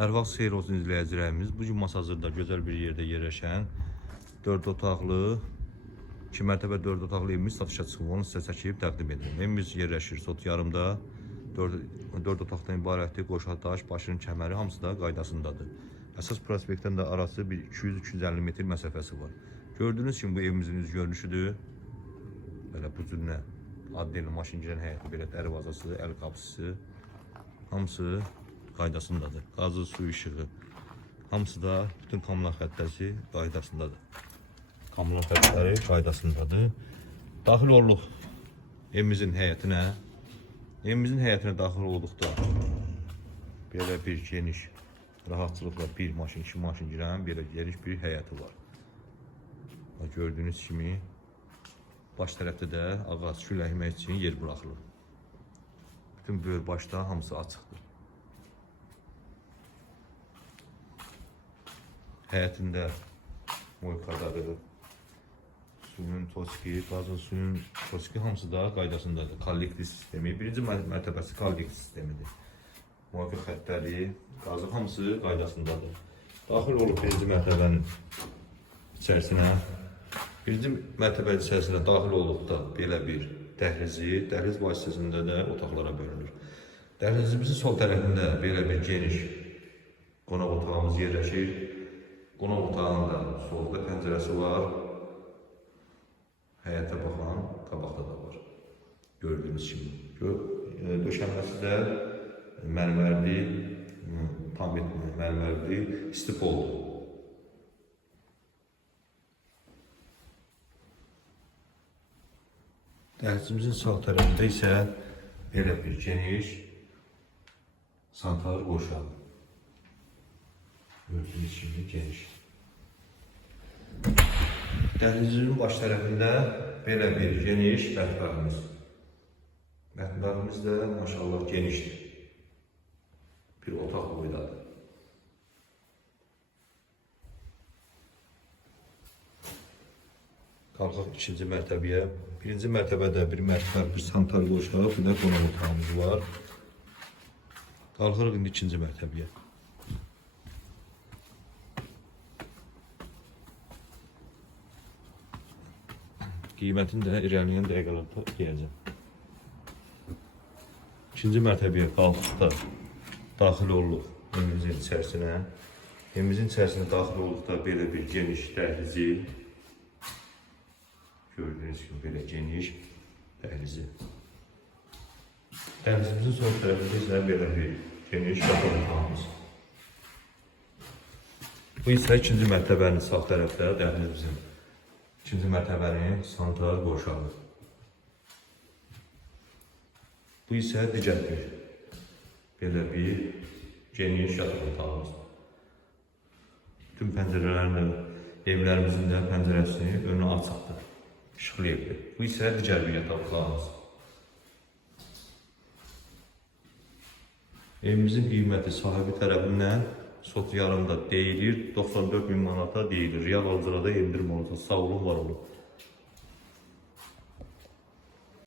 Hər vaxt xeyir olsun izləyicilərimiz. Bu gün Masazırda gözəl bir yerdə yerləşən 4 otaqlı, 2 mərtəbə 4 otaqlı evimiz satışa çıxıb. Onu sizə çəkib təqdim edirəm. Evimiz yerləşir Sot yarımda. 4 otaqdan ibarətdir. Qoşadaş, başının kəməri hamısı da qaydasındadır. Əsas prospektdən də arası bir 200-250 metr məsafəsi var. Gördüyünüz kimi bu evimizin üz görünüşüdür. Belə bu cür adlı maşın girən həyəti, belə dərvazası, əl qapısı, hamısı qaydasındadır. Qazı, su, işığı, hamısı da bütün kamlar xəttəsi qaydasındadır. Kamlar xəttləri qaydasındadır. Daxil olduq evimizin həyətinə. Evimizin həyətinə daxil olduqda belə bir geniş, rahatçılıqla bir maşın, 2 maşın girən belə geniş bir həyəti var. Gördüyünüz kimi baş tərəfdə də ağac küləkmək üçün yer buraxılır. Bütün böyür başda hamısı açıqdır. Həyətində moykadadır. Suyun toski, qazın suyun toski hamısı da qaydasındadır. Kollektiv sistemi, birinci mərtəbəsi kollektiv sistemidir. Moyka xəttləri, qazı hamısı qaydasındadır. Daxil olub birinci mərtəbənin içərisinə. Birinci mərtəbə içərisinə daxil olduqda belə bir dəhlizi, dəhliz vasitəsində də otaqlara bölünür. Dəhlizimizin sol tərəfində belə bir geniş qonaq otağımız yerləşir. Qonaq otağında solda pəncərəsi var. Həyətə baxan qabaqda da var. Gördüyünüz kimi. Döşənməsi də mərmərli, tam mərmərli istipoldur. Dəhlizimizin sağ tərəfində isə belə bir geniş santar qoşağı. Gördüğünüz kimi geniş. Dəhlizin baş tərəfində belə bir geniş mətbəximiz. Mətbəximiz də maşallah genişdir. Bir otaq boydadır. Qalxaq ikinci mərtəbəyə. Birinci mərtəbədə bir mətbəx, bir santar qoşaq, bir də qonaq otağımız var. Qalxırıq indi ikinci mərtəbəyə. Qiymətini də irəliləyən dəqiqələrdə deyəcəm. İkinci mərtəbəyə qalxdıqda daxil olduq evimizin içərisinə. Evimizin içərisinə daxil olduqda belə bir geniş dəhlizi. Gördüyünüz kimi belə geniş dəhlizi. Dəhlizimizin sol tərəfində isə belə bir geniş yataq otağımız. Bu isə ikinci mərtəbənin sağ tərəfdə dəhlizimizin. İkinci mərtəbənin santar qoşağı. Bu isə digər bir belə bir geniş yataq otağımız. Bütün pəncərələrin evlərimizin də pəncərəsini önü açıqdır. İşıqlı evdir. Bu isə digər bir yataq otağımız. Evimizin qiyməti sahibi tərəfindən Sot yarımda deyilir, 94.000 manata deyilir. Real alıcıda endirim olacaq. Sağ olun, var olun.